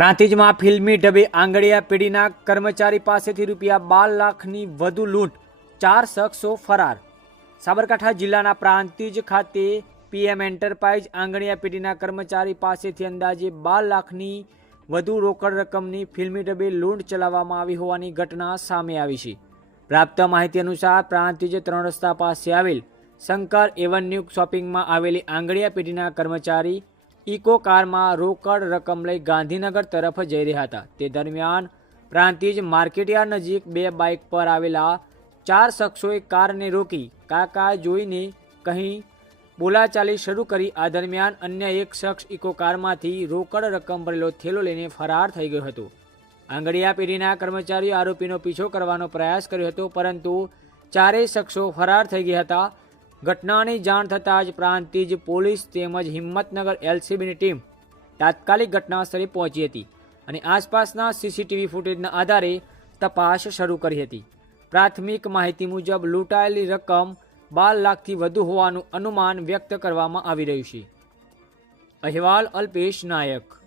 પ્રાંતિજમાં ફિલ્મી ઢબે આંગળીયા પેઢીના કર્મચારી પાસેથી રૂપિયા 12 લાખની વધુ લૂંટ, 4 શખ્સો ફરાર। સાબરકાંઠા જિલ્લાના પ્રાંતિજ ખાતે પીએમ એન્ટરપ્રાઇઝ આંગળીયા પેઢીના કર્મચારી પાસેથી અંદાજે 12 લાખની વધુ રોકડ રકમની ફિલ્મી ઢબે લૂંટ ચલાવવામાં આવી હોવાની ઘટના સામે આવી છે। પ્રાપ્ત માહિતી અનુસાર પ્રાંતિજ 3 રસ્તા પાસે આવેલ શંકર એવન્યુ શોપિંગમાં આવેલી આંગળીયા પેઢીના કર્મચારી ઇકો કારમાં રોકડ રકમ લઈ ગાંધીનગર તરફ જઈ રહ્યા હતા। તે દરમિયાન પ્રાંતિજ માર્કેટયાર્ડ નજીક 2 બાઇક પર આવેલા 4 શખ્સોએ કારને રોકી કાકા જોઈને કહી બોલાચાલી શરૂ કરી। આ દરમિયાન અન્ય એક શખ્સ ઇકો કારમાંથી રોકડ રકમ ભરેલો થેલો લઈને ફરાર થઈ ગયો હતો। આંગળીયા પેઢીના કર્મચારીઓ આરોપીનો પીછો કરવાનો પ્રયાસ કર્યો હતો, પરંતુ ચારેય શખ્સો ફરાર થઈ ગયા હતા। ઘટનાની જાણ થતાં જ પ્રાંતિજ પોલીસ તેમજ હિંમતનગર એલસીબીની ટીમ તાત્કાલિક ઘટના સ્થળે પહોંચી હતી અને આસપાસના સીસીટીવી ફૂટેજના આધારે તપાસ શરૂ કરી હતી। પ્રાથમિક માહિતી મુજબ લૂંટાયેલી રકમ 12 લાખથી વધુ હોવાનું અનુમાન વ્યક્ત કરવામાં આવી રહ્યું છે। અહેવાલ અલ્પેશ નાયક।